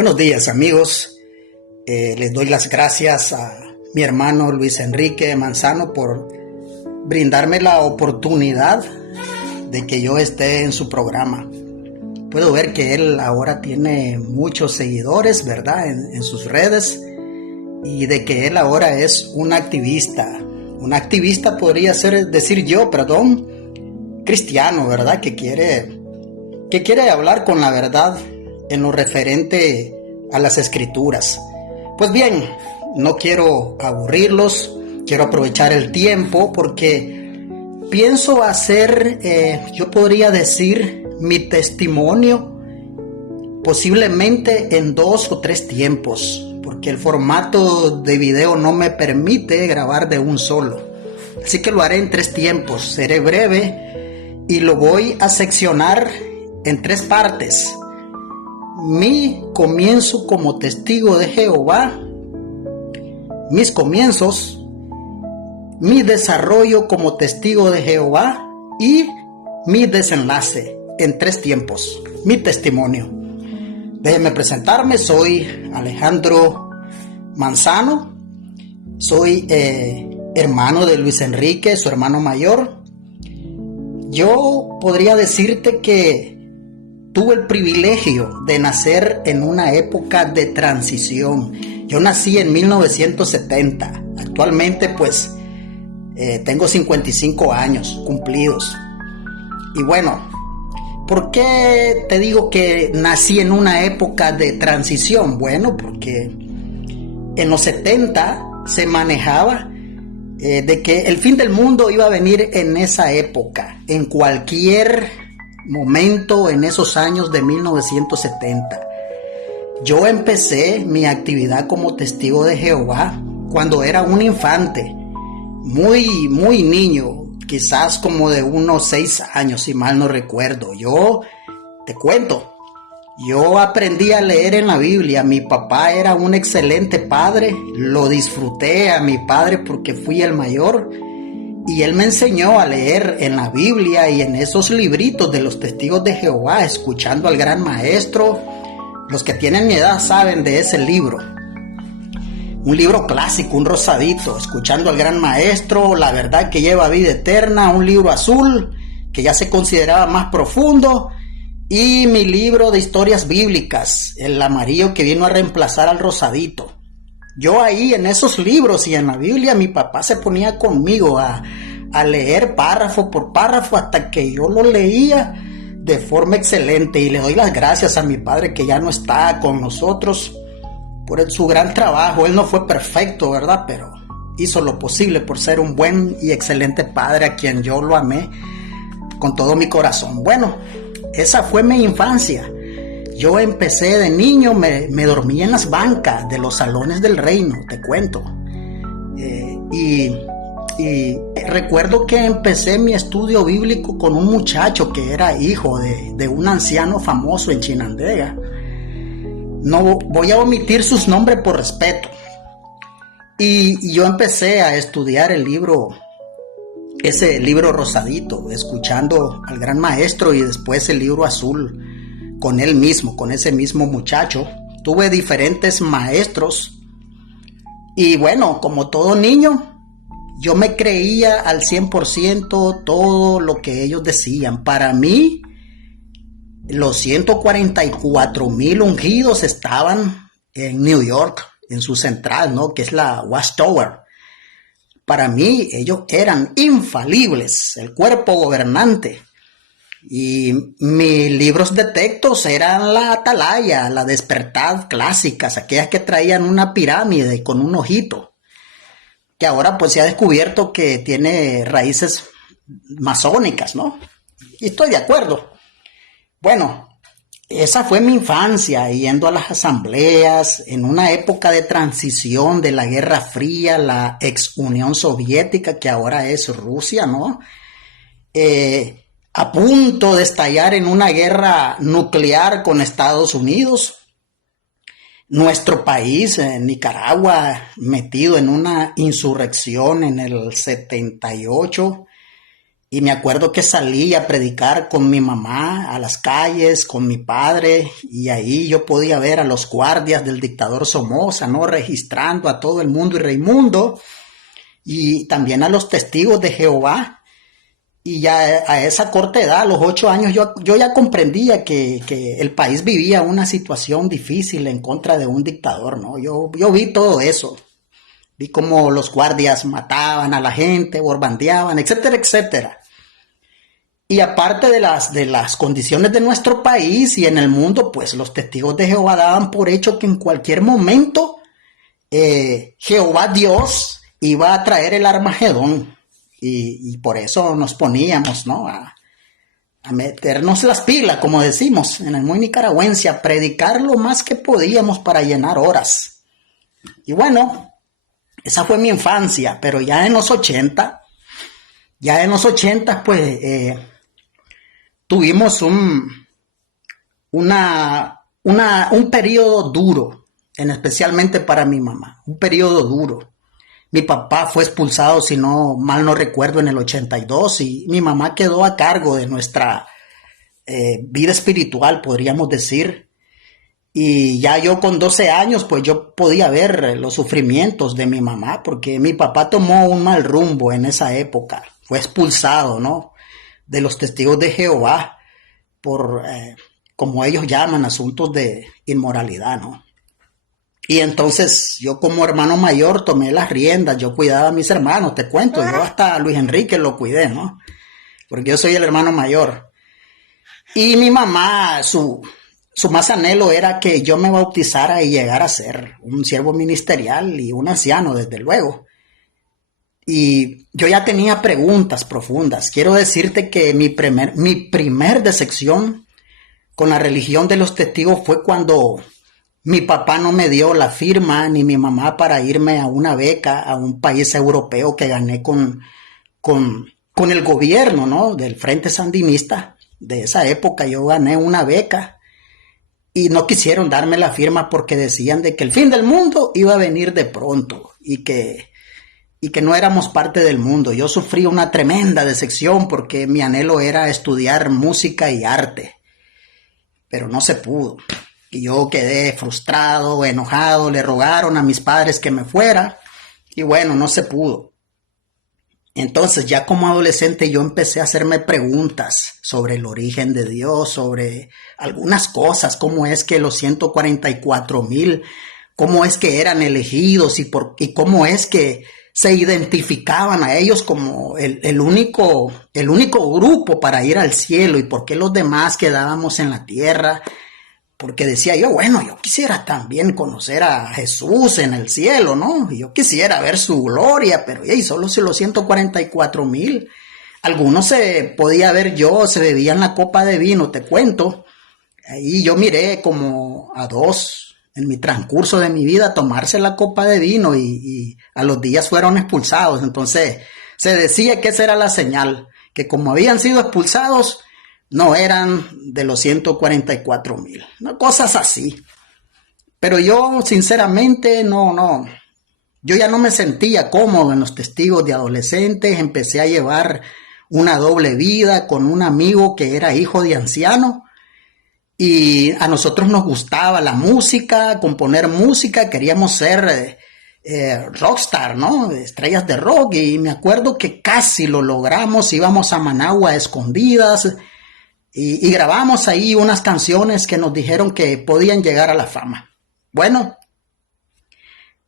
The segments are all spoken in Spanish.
Buenos días, amigos. Les doy las gracias a mi hermano Luis Enrique Manzano por brindarme la oportunidad de que yo esté en su programa. Puedo ver que él ahora tiene muchos seguidores, ¿verdad?, en sus redes, y de que él ahora es un activista. Un activista podría decir yo, cristiano, ¿verdad?, que quiere hablar con la verdad en lo referente a las escrituras. Pues bien, no quiero aburrirlos, quiero aprovechar el tiempo porque pienso hacer, yo podría decir, mi testimonio posiblemente en 2 o 3 tiempos, porque el formato de video no me permite grabar de un solo. Así que lo haré en 3 tiempos, seré breve y lo voy a seccionar en 3 partes. Mi comienzo como testigo de Jehová, mis comienzos, mi desarrollo como testigo de Jehová y mi desenlace en 3 tiempos, mi testimonio. Déjenme presentarme, soy Alejandro Manzano, soy hermano de Luis Enrique, su hermano mayor. Yo podría decirte que tuve el privilegio de nacer en una época de transición. Yo nací en 1970. Actualmente pues tengo 55 años cumplidos. Y bueno, ¿por qué te digo que nací en una época de transición? Bueno, porque en los 70 se manejaba de que el fin del mundo iba a venir en esa época, en cualquier momento en esos años de 1970. Yo empecé mi actividad como testigo de Jehová cuando era un infante, muy niño, quizás como de unos 6 años, si mal no recuerdo. Yo te cuento, yo aprendí a leer en la Biblia. Mi papá era un excelente padre, lo disfruté a mi padre porque fui el mayor. Y él me enseñó a leer en la Biblia y en esos libritos de los testigos de Jehová, escuchando al gran maestro. Los que tienen mi edad saben de ese libro. Un libro clásico, un rosadito, escuchando al gran maestro, la verdad que lleva vida eterna, un libro azul que ya se consideraba más profundo, y mi libro de historias bíblicas, el amarillo que vino a reemplazar al rosadito. Yo ahí en esos libros y en la Biblia, mi papá se ponía conmigo a leer párrafo por párrafo hasta que yo lo leía de forma excelente. Y le doy las gracias a mi padre, que ya no está con nosotros, por su gran trabajo. Él no fue perfecto, ¿verdad?, pero hizo lo posible por ser un buen y excelente padre a quien yo lo amé con todo mi corazón. Bueno, esa fue mi infancia. Yo empecé de niño, me dormía en las bancas de los salones del reino, te cuento. Y recuerdo que empecé mi estudio bíblico con un muchacho que era hijo de un anciano famoso en Chinandega. No voy a omitir sus nombres por respeto. Y yo empecé a estudiar ese libro rosadito, escuchando al gran maestro, y después el libro azul, con él mismo, con ese mismo muchacho. Tuve diferentes maestros y bueno, como todo niño, yo me creía al 100% todo lo que ellos decían. Para mí, los 144,000 ungidos estaban en New York, en su central, ¿no?, que es la Watchtower. Para mí, ellos eran infalibles, el cuerpo gobernante. Y mis libros de textos eran la Atalaya, la Despertad clásicas, aquellas que traían una pirámide con un ojito, que ahora pues se ha descubierto que tiene raíces masónicas, ¿no? Y estoy de acuerdo. Bueno, esa fue mi infancia, yendo a las asambleas, en una época de transición de la Guerra Fría, la ex Unión Soviética, que ahora es Rusia, ¿no? A punto de estallar en una guerra nuclear con Estados Unidos. Nuestro país, Nicaragua, metido en una insurrección en el 78. Y me acuerdo que salí a predicar con mi mamá a las calles, con mi padre, y ahí yo podía ver a los guardias del dictador Somoza, ¿no? Registrando a todo el mundo y Raimundo, y también a los testigos de Jehová. Y ya a esa corta edad, a los 8 años, yo ya comprendía que el país vivía una situación difícil en contra de un dictador, ¿no? Yo vi todo eso. Vi cómo los guardias mataban a la gente, borbandeaban, etcétera, etcétera. Y aparte de las condiciones de nuestro país y en el mundo, pues los testigos de Jehová daban por hecho que en cualquier momento Jehová Dios iba a traer el Armagedón. Y por eso nos poníamos, ¿no? A meternos las pilas, como decimos en el muy nicaragüense, a predicar lo más que podíamos para llenar horas. Y bueno, esa fue mi infancia, pero ya en los 80, pues tuvimos un periodo duro, especialmente para mi mamá, un periodo duro. Mi papá fue expulsado, si no mal no recuerdo, en el 82 y mi mamá quedó a cargo de nuestra vida espiritual, podríamos decir. Y ya yo con 12 años, pues yo podía ver los sufrimientos de mi mamá, porque mi papá tomó un mal rumbo en esa época. Fue expulsado, ¿no? De los testigos de Jehová por, como ellos llaman, asuntos de inmoralidad, ¿no? Y entonces yo como hermano mayor tomé las riendas, yo cuidaba a mis hermanos, te cuento, yo hasta a Luis Enrique lo cuidé, ¿no? Porque yo soy el hermano mayor. Y mi mamá, su más anhelo era que yo me bautizara y llegara a ser un siervo ministerial y un anciano, desde luego. Y yo ya tenía preguntas profundas. Quiero decirte que mi primer decepción con la religión de los testigos fue cuando mi papá no me dio la firma ni mi mamá para irme a una beca a un país europeo que gané con el gobierno, ¿no? Del Frente Sandinista de esa época. Yo gané una beca y no quisieron darme la firma porque decían de que el fin del mundo iba a venir de pronto y que no éramos parte del mundo. Yo sufrí una tremenda decepción porque mi anhelo era estudiar música y arte, pero no se pudo. Y yo quedé frustrado, enojado, le rogaron a mis padres que me fuera y bueno, no se pudo. Entonces ya como adolescente yo empecé a hacerme preguntas sobre el origen de Dios, sobre algunas cosas, cómo es que los 144,000, cómo es que eran elegidos y cómo es que se identificaban a ellos como el único grupo para ir al cielo y por qué los demás quedábamos en la tierra. Porque decía yo, bueno, yo quisiera también conocer a Jesús en el cielo, ¿no? Yo quisiera ver su gloria, pero solo si los 144,000. Algunos se podía ver se bebían la copa de vino, te cuento. Ahí yo miré como a 2 en mi transcurso de mi vida tomarse la copa de vino y a los días fueron expulsados. Entonces se decía que esa era la señal, que como habían sido expulsados, no eran de los 144,000, ¿no? Cosas así. Pero yo, sinceramente, yo ya no me sentía cómodo en los testigos de adolescentes. Empecé a llevar una doble vida con un amigo que era hijo de anciano. Y a nosotros nos gustaba la música, componer música, queríamos ser rockstar, ¿no? Estrellas de rock. Y me acuerdo que casi lo logramos, íbamos a Managua a escondidas. Y grabamos ahí unas canciones que nos dijeron que podían llegar a la fama. Bueno,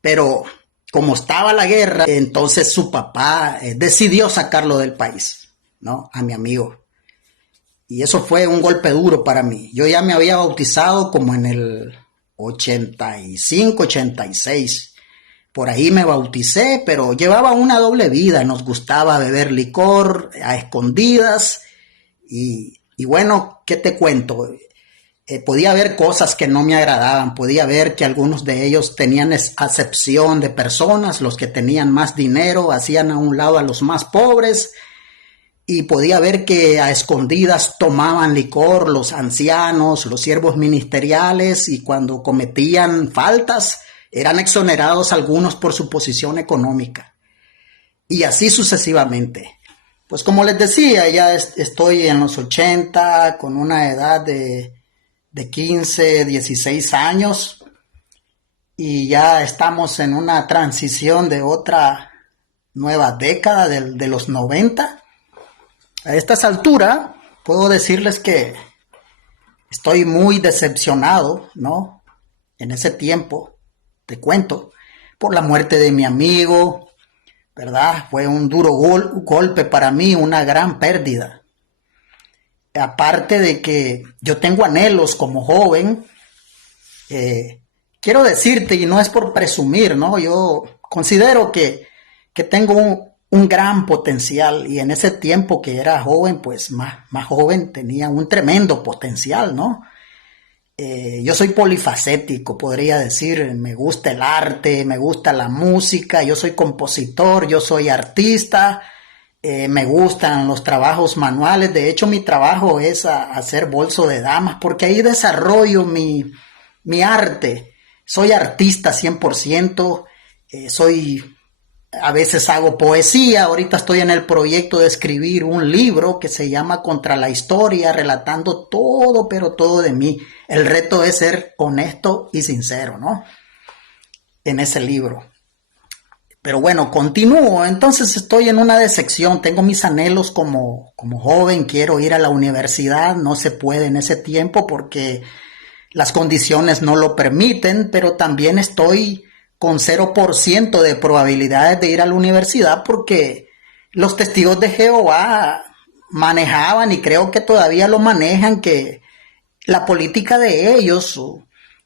pero como estaba la guerra, entonces su papá decidió sacarlo del país, ¿no? A mi amigo. Y eso fue un golpe duro para mí. Yo ya me había bautizado como en el 85, 86. Por ahí me bauticé, pero llevaba una doble vida. Nos gustaba beber licor a escondidas y bueno, ¿qué te cuento? Podía ver cosas que no me agradaban, podía ver que algunos de ellos tenían acepción de personas, los que tenían más dinero hacían a un lado a los más pobres, y podía ver que a escondidas tomaban licor los ancianos, los siervos ministeriales, y cuando cometían faltas eran exonerados algunos por su posición económica, y así sucesivamente. Pues como les decía, ya estoy en los 80 con una edad de 15, 16 años y ya estamos en una transición de otra nueva década de los 90. A estas alturas puedo decirles que estoy muy decepcionado, ¿no? En ese tiempo, te cuento, por la muerte de mi amigo, ¿verdad? Fue un duro golpe para mí, una gran pérdida. Aparte de que yo tengo anhelos como joven, quiero decirte, y no es por presumir, ¿no? Yo considero que tengo un gran potencial y en ese tiempo que era joven, pues más joven, tenía un tremendo potencial, ¿no? Yo soy polifacético, podría decir, me gusta el arte, me gusta la música, yo soy compositor, yo soy artista, me gustan los trabajos manuales, de hecho mi trabajo es hacer bolso de damas, porque ahí desarrollo mi arte, soy artista 100%, a veces hago poesía, ahorita estoy en el proyecto de escribir un libro que se llama Contra la Historia, relatando todo, pero todo de mí. El reto es ser honesto y sincero, ¿no? En ese libro. Pero bueno, continúo, entonces estoy en una decepción, tengo mis anhelos como joven, quiero ir a la universidad, no se puede en ese tiempo porque las condiciones no lo permiten, pero también estoy con 0% de probabilidades de ir a la universidad porque los testigos de Jehová manejaban y creo que todavía lo manejan, que la política de ellos,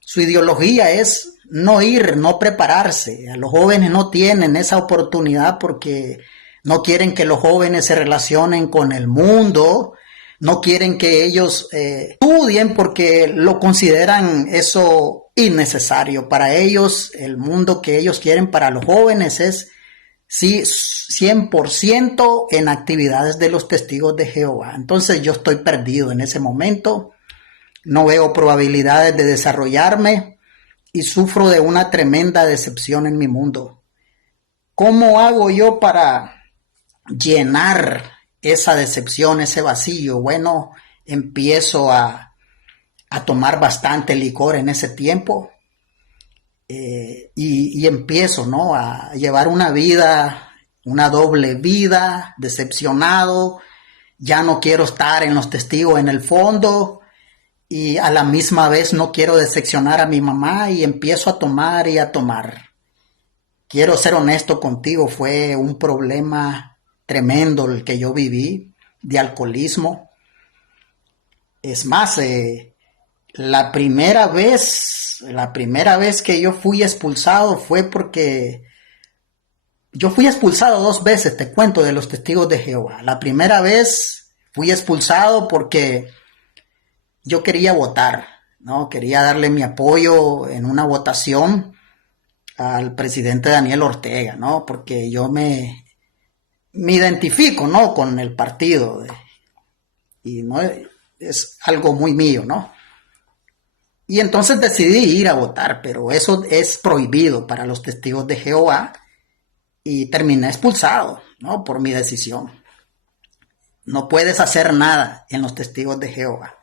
su ideología es no ir, no prepararse. A los jóvenes no tienen esa oportunidad porque no quieren que los jóvenes se relacionen con el mundo, no quieren que ellos estudien porque lo consideran eso innecesario. Para ellos, el mundo que ellos quieren para los jóvenes es sí, 100% en actividades de los testigos de Jehová. Entonces yo estoy perdido en ese momento, no veo probabilidades de desarrollarme y sufro de una tremenda decepción en mi mundo. ¿Cómo hago yo para llenar esa decepción, ese vacío? Bueno, empiezo a tomar bastante licor en ese tiempo y empiezo, ¿no?, a llevar una vida, una doble vida, decepcionado, ya no quiero estar en los testigos en el fondo y a la misma vez no quiero decepcionar a mi mamá y empiezo a tomar y a tomar. Quiero ser honesto contigo, fue un problema tremendo el que yo viví de alcoholismo. Es más, la primera vez que yo fui expulsado fue porque yo fui expulsado 2 veces, te cuento, de los testigos de Jehová. La primera vez fui expulsado porque yo quería votar, ¿no? Quería darle mi apoyo en una votación al presidente Daniel Ortega, ¿no? Porque yo me identifico, ¿no?, con el partido y no es algo muy mío, ¿no? Y entonces decidí ir a votar, pero eso es prohibido para los testigos de Jehová y terminé expulsado, ¿no?, por mi decisión. No puedes hacer nada en los testigos de Jehová.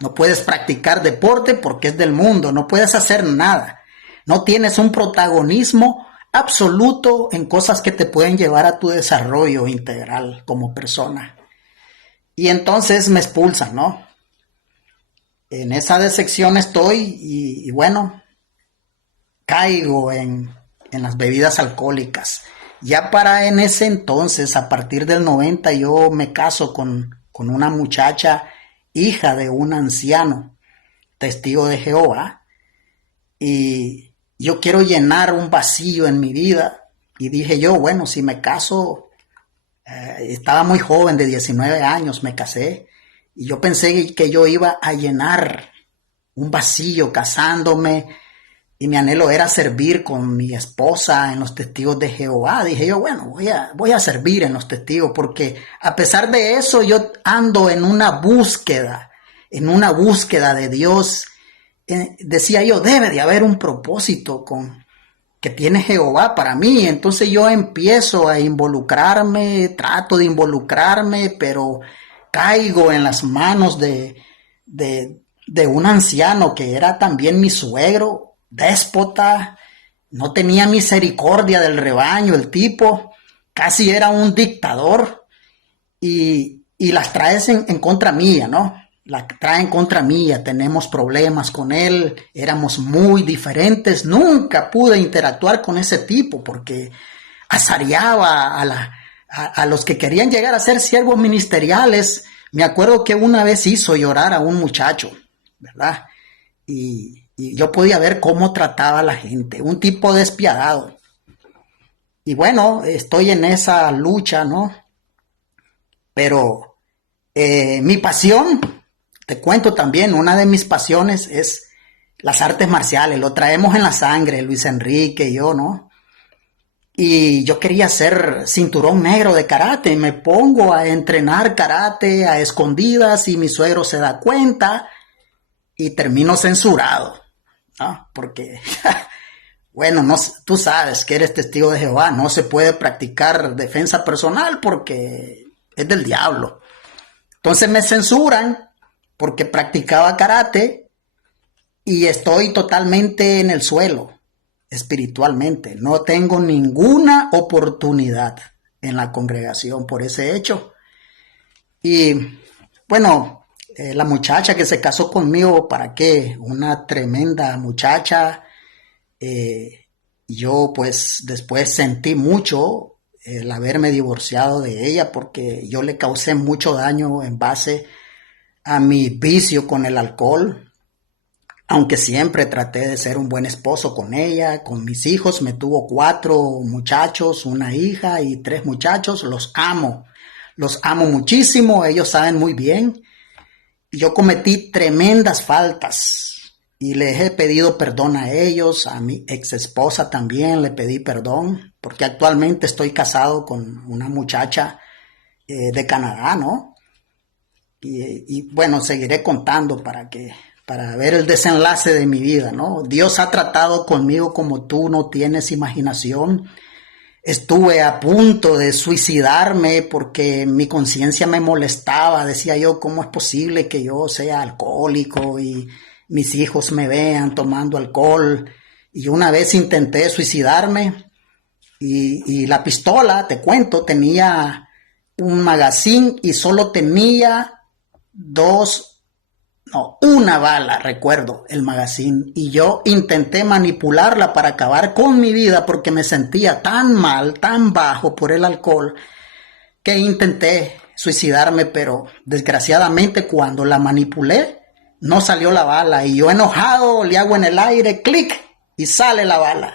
No puedes practicar deporte porque es del mundo. No puedes hacer nada. No tienes un protagonismo absoluto en cosas que te pueden llevar a tu desarrollo integral como persona. Y entonces me expulsan, ¿no? En esa decepción estoy y bueno, caigo en las bebidas alcohólicas. Ya para en ese entonces, a partir del 90, yo me caso con una muchacha, hija de un anciano, testigo de Jehová, y yo quiero llenar un vacío en mi vida. Y dije yo, bueno, si me caso, estaba muy joven, de 19 años, me casé, y yo pensé que yo iba a llenar un vacío casándome, y mi anhelo era servir con mi esposa en los testigos de Jehová. Dije yo, bueno, voy a servir en los testigos, porque a pesar de eso yo ando en una búsqueda de Dios. Decía yo, debe de haber un propósito con que tiene Jehová para mí. Entonces yo empiezo a involucrarme, trato de involucrarme, pero caigo en las manos de un anciano que era también mi suegro, déspota, no tenía misericordia del rebaño, el tipo casi era un dictador y las traes en contra mía, ¿no? La trae en contra mía, tenemos problemas con él, éramos muy diferentes, nunca pude interactuar con ese tipo porque azareaba a los que querían llegar a ser siervos ministeriales. Me acuerdo que una vez hizo llorar a un muchacho, ¿verdad? Y yo podía ver cómo trataba a la gente, un tipo despiadado. Y bueno, estoy en esa lucha, ¿no? Pero mi pasión, te cuento también, una de mis pasiones es las artes marciales, lo traemos en la sangre, Luis Enrique y yo, ¿no? Y yo quería ser cinturón negro de karate, me pongo a entrenar karate a escondidas y mi suegro se da cuenta y termino censurado, ¿no? Porque, bueno, no, tú sabes que eres testigo de Jehová, no se puede practicar defensa personal porque es del diablo. Entonces me censuran porque practicaba karate y estoy totalmente en el suelo espiritualmente. No tengo ninguna oportunidad en la congregación por ese hecho. Y bueno, la muchacha que se casó conmigo, ¿para qué? Una tremenda muchacha. Yo pues después sentí mucho el haberme divorciado de ella porque yo le causé mucho daño en base a mi vicio con el alcohol, aunque siempre traté de ser un buen esposo con ella, con mis hijos. Me tuvo 4 muchachos, una hija y 3 muchachos. Los amo muchísimo, ellos saben muy bien. Yo cometí tremendas faltas y les he pedido perdón a ellos, a mi ex esposa también le pedí perdón, porque actualmente estoy casado con una muchacha de Canadá, ¿no? Y bueno, seguiré contando para ver el desenlace de mi vida, ¿no? Dios ha tratado conmigo como tú no tienes imaginación. Estuve a punto de suicidarme porque mi conciencia me molestaba. Decía yo, ¿cómo es posible que yo sea alcohólico y mis hijos me vean tomando alcohol? Y una vez intenté suicidarme y la pistola, te cuento, tenía un magazine y solo tenía una bala, recuerdo, el magazine, y yo intenté manipularla para acabar con mi vida porque me sentía tan mal, tan bajo por el alcohol, que intenté suicidarme, pero desgraciadamente cuando la manipulé, no salió la bala, y yo enojado le hago en el aire, clic, y sale la bala.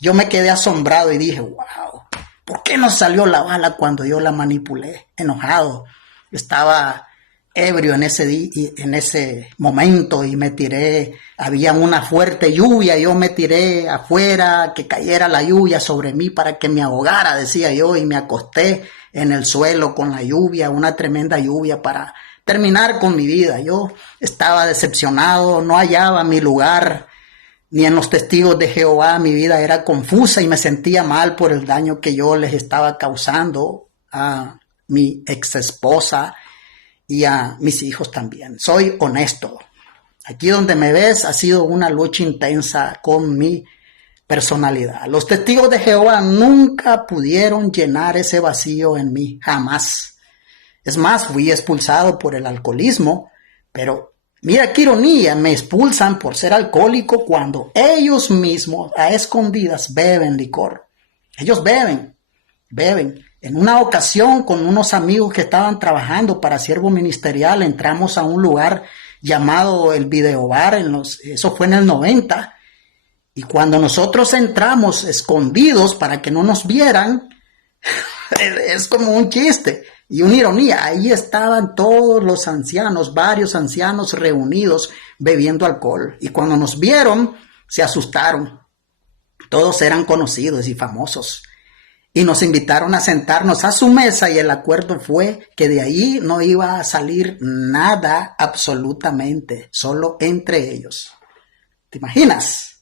Yo me quedé asombrado y dije, wow, ¿por qué no salió la bala cuando yo la manipulé? Enojado, estaba ebrio en ese momento y me tiré, había una fuerte lluvia, yo me tiré afuera, que cayera la lluvia sobre mí para que me ahogara, decía yo, y me acosté en el suelo con la lluvia, una tremenda lluvia para terminar con mi vida. Yo estaba decepcionado, no hallaba mi lugar, ni en los testigos de Jehová. Mi vida era confusa y me sentía mal por el daño que yo les estaba causando a mi ex esposa y a mis hijos también. Soy honesto. Aquí donde me ves ha sido una lucha intensa con mi personalidad. Los testigos de Jehová nunca pudieron llenar ese vacío en mí, jamás. Es más, fui expulsado por el alcoholismo, pero mira qué ironía, me expulsan por ser alcohólico cuando ellos mismos a escondidas beben licor. Ellos beben. En una ocasión, con unos amigos que estaban trabajando para siervo ministerial, entramos a un lugar llamado el Videobar, eso fue en el 90, y cuando nosotros entramos escondidos para que no nos vieran, es como un chiste y una ironía, ahí estaban todos los ancianos, varios ancianos reunidos bebiendo alcohol, y cuando nos vieron, se asustaron. Todos eran conocidos y famosos. Y nos invitaron a sentarnos a su mesa y el acuerdo fue que de ahí no iba a salir nada absolutamente, solo entre ellos. ¿Te imaginas?